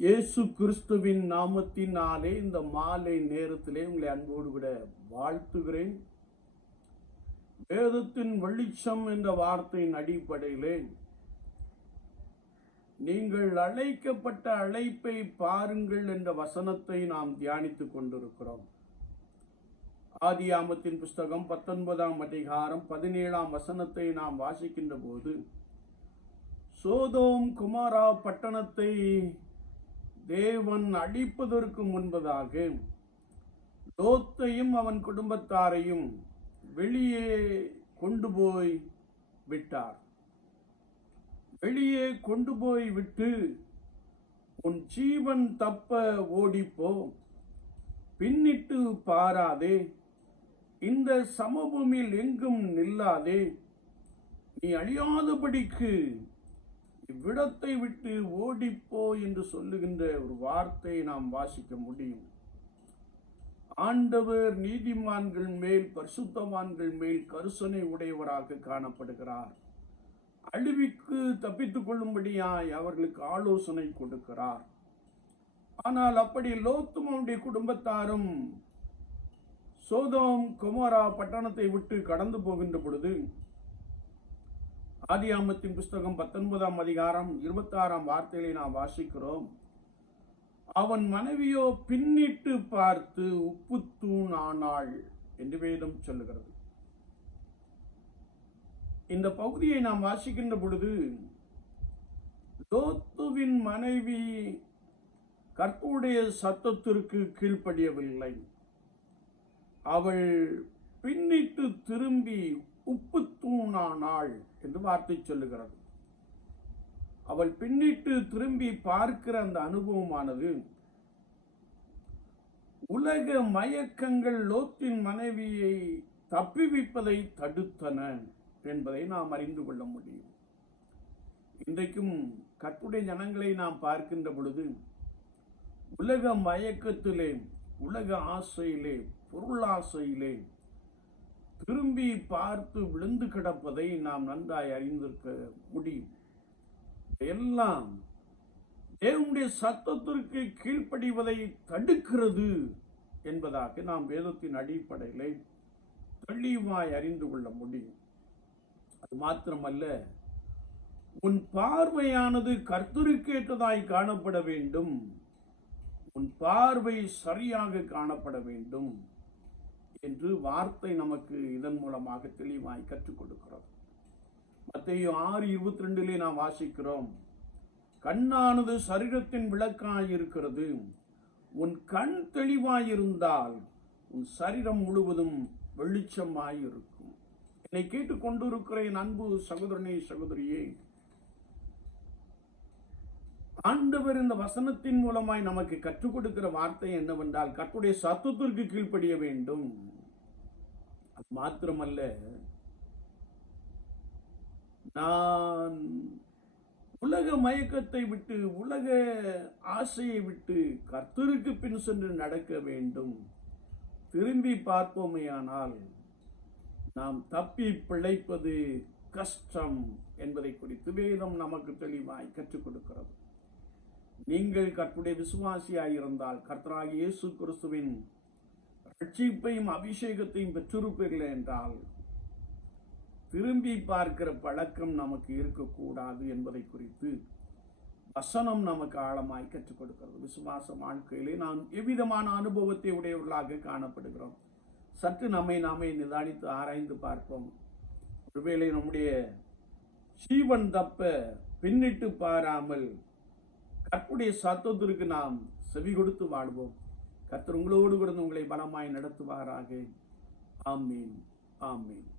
இயேசு கிறிஸ்துவின் நாமத்தினாலே இந்த மாலை நேரத்திலே உங்களை அன்போடு விட வாழ்த்துகிறேன். வேதத்தின் வெளிச்சம் என்ற வார்த்தையின் அடிப்படையிலே நீங்கள் அழைக்கப்பட்ட அழைப்பை பாருங்கள் என்ற வசனத்தை நாம் தியானித்துக் கொண்டிருக்கிறோம். ஆதியாமத்தின் புஸ்தகம் பத்தொன்பதாம் அதிகாரம் பதினேழாம் வசனத்தை நாம் வாசிக்கின்ற போது சோதோம் குமாரா பட்டணத்தை தேவன் அழிப்பதற்கு முன்பதாக லோத்தையும் அவன் குடும்பத்தாரையும் வெளியே கொண்டு போய் விட்டார். வெளியே கொண்டு போய் விட்டு உன் ஜீவன் தப்ப ஓடிப்போ பின்னிட்டு பாராதே இந்த சமபூமியில் எங்கும் நில்லாதே நீ அழியாதபடிக்கு விடத்தை விட்டு ஓடிப்போ என்று சொல்லுகின்ற ஒரு வார்த்தையை நாம் வாசிக்க முடியும். ஆண்டவர் நீதிமான்கள் மேல் பரிசுத்தவான்கள் மேல் கருசனை உடையவராக காணப்படுகிறார். அழிவுக்கு தப்பித்துக் கொள்ளும்படியாய் அவர்களுக்கு ஆலோசனை கொடுக்கிறார். ஆனால் அப்படி லோத்துமனுடைய குடும்பத்தாரும் சோதோம் குமாரா பட்டணத்தை விட்டு கடந்து போகின்ற பொழுது ஆதியாமத்தின் புஸ்தகம் பத்தொன்பதாம் அதிகாரம் இருபத்தாறாம் வார்த்தைகளை நாம் வாசிக்கிறோம். அவன் மனைவியோ பின்னிட்டு பார்த்து உப்பு தூண் ஆனாள் என்று வேதம் சொல்லுகிறது. இந்த பகுதியை நாம் வாசிக்கின்ற பொழுது லோத்துவின் மனைவி கற்புடைய சத்தத்திற்கு கீழ்ப்படியவில்லை. அவள் பின்னிட்டு திரும்பி உப்பு தூணானாள் என்று வார்த்தை சொல்லுகிறது. அவள் பின்னிட்டு திரும்பி பார்க்கிற அந்த அனுபவமானது உலக மயக்கங்கள் லோத்தின் மனைவியை தப்பிவிப்பதை தடுத்தன என்பதை நாம் அறிந்து கொள்ள முடியும். இன்றைக்கும் கற்புடைய ஜனங்களை நாம் பார்க்கின்ற பொழுது உலக மயக்கத்திலே உலக ஆசையிலே பொருளாசையிலே திரும்பி பார்த்து விழுந்து கிடப்பதை நாம் நன்றாய் அறிந்திருக்க முடியும். எல்லாம் தேவனுடைய சத்தத்திற்கு கீழ்ப்படிவதை தடுக்கிறது என்பதாக நாம் வேதத்தின் அடிப்படையிலே தெளிவாய் அறிந்து கொள்ள முடியும். அது மாத்திரமல்ல உன் பார்வையானது கர்த்தருக்கேற்றதாய் காணப்பட வேண்டும். உன் பார்வை சரியாக காணப்பட வேண்டும். என்று வார்த்தை நமக்கு இதன் மூலமாக தெளிவாய் கற்றுக் கொடுக்கிறது. மத்திய ஆறு இருபத்தி ரெண்டிலே நாம் வாசிக்கிறோம். கண்ணானது சரீரத்தின் விளக்காய் இருக்கிறது. உன் கண் தெளிவாயிருந்தால் உன் சரீரம் முழுவதும் வெளிச்சமாய் இருக்கும். என்னை கேட்டுக்கொண்டிருக்கிற என் அன்பு சகோதரனே சகோதரியே ஆண்டவர் இந்த வசனத்தின் மூலமாய் நமக்கு கற்றுக் கொடுக்கிற வார்த்தை என்னவென்றால் கற்றுடைய சத்துவத்திற்கு கீழ்ப்படிய வேண்டும். அது மாத்திரமல்ல. நான் உலக மயக்கத்தை விட்டு உலக ஆசையை விட்டு கர்த்தருக்கு பின் சென்று நடக்க வேண்டும். திரும்பி பார்ப்போமேயானால் நாம் தப்பி பிழைப்பது கஷ்டம் என்பதை குறித்து வேதம் நமக்கு தெளிவாய் கற்றுக் கொடுக்கிறது. நீங்கள் கர்த்துடைய விசுவாசியாக இருந்தால் கர்த்தராக இயேசு கிறிஸ்துவின் ரட்சிப்பையும் அபிஷேகத்தையும் பெற்றிருப்பீர்கள் என்றால் திரும்பி பார்க்கிற பழக்கம் நமக்கு இருக்கக்கூடாது என்பதை குறித்து வசனம் நமக்கு ஆழமாய் கற்றுக் கொடுக்கிறது. விசுவாச வாழ்க்கையிலே நாம் எவ்விதமான அனுபவத்தை உடையவர்களாக காணப்படுகிறோம்? சற்று நம்மை நாமே நிதானித்து ஆராய்ந்து பார்ப்போம். ஒருவேளை நம்முடைய ஜீவன் தப்ப பின்னிட்டு பாராமல் கற்புடைய சத்தத்திற்கு நாம் செவி கொடுத்து வாழ்வோம். கர்த்தர் உங்களோடு கூட உங்களை பலமாய் நடத்துவாராக. ஆமீன். ஆமீன்.